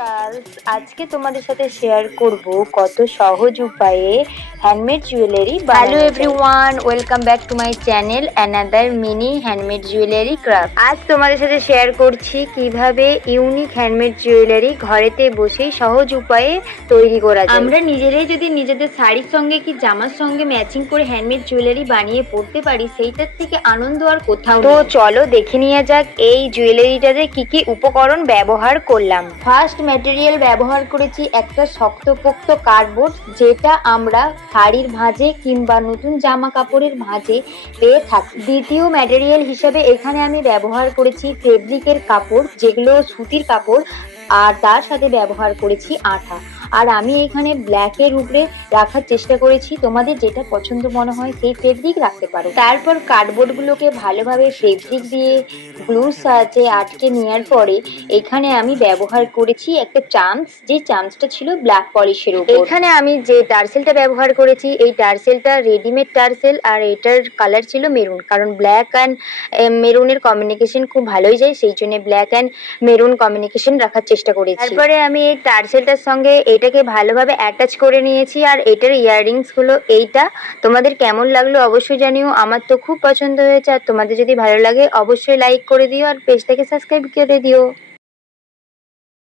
Girls, আজকে তোমাদের সাথে শেয়ার করব কত সহজ উপায়ে হ্যান্ডমেড জুয়েলারি বানানো যায়। Hello everyone, welcome back to my channel another mini handmade jewellery craft. আজ তোমাদের সাথে শেয়ার করছি কিভাবে ইউনিক হ্যান্ডমেড জুয়েলারি ঘরেতে বসেই সহজ উপায়ে তৈরি করা যায়। আমরা নিজেরাই যদি নিজেদের শাড়ির সঙ্গে কি জামার সঙ্গে ম্যাচিং করে হ্যান্ডমেড জুয়েলারি বানিয়ে পরতে পারি, সেইটার থেকে আনন্দ আর কোথাও নেই। তো চলো দেখে নিয়ে যাক এই জুয়েলারিটাতে কি কি উপকরণ ব্যবহার করলাম। ফার্স্ট ম্যাটেরিয়াল ব্যবহার করেছি একটা শক্তপোক্ত কার্ডবোর্ড, যেটা আমরা শাড়ির ভাঁজে কিংবা নতুন জামা কাপড়ের ভাঁজে পেয়ে থাকি। দ্বিতীয় ম্যাটেরিয়াল হিসেবে এখানে আমি ব্যবহার করেছি ফেব্রিকের কাপড়, যেগুলো সুতির কাপড়, আর তার সাথে ব্যবহার করেছি আঠা। আর আমি এখানে ব্ল্যাকের উপরে রাখার চেষ্টা করেছি, তোমাদের যেটা পছন্দ মনে হয় সেই ফেব্রিক রাখতে পারো। তারপর কার্ডবোর্ডগুলোকে ভালোভাবে ফেব্রিক দিয়ে গ্লুর সাহায্যে আটকে নেওয়ার পরে এখানে আমি ব্যবহার করেছি একটা চামচ, যে চামচটা ছিল ব্ল্যাক পলিশের উপর। এখানে আমি যে টার্সেলটা ব্যবহার করেছি, এই টার্সেলটা রেডিমেড টার্সেল, আর এটার কালার ছিল মেরুন, কারণ ব্ল্যাক অ্যান্ড মেরুনের কমিউনিকেশন খুব ভালোই যায়, সেই জন্য ব্ল্যাক অ্যান্ড মেরুন কমিউনিকেশন রাখার চেষ্টা করেছি। তারপরে আমি এই টার্সেলটার সঙ্গে এটাকে ভালোভাবে অ্যাটাচ করে নিয়েছি, আর এটার ইয়াররিংস গুলো এইটা। তোমাদের কেমন লাগলো অবশ্যই জানিও, আমার তো খুব পছন্দ হয়েছে। আর তোমাদের যদি ভালো লাগে অবশ্যই লাইক করে দিও আর পেজটাকে সাবস্ক্রাইব করে দিও।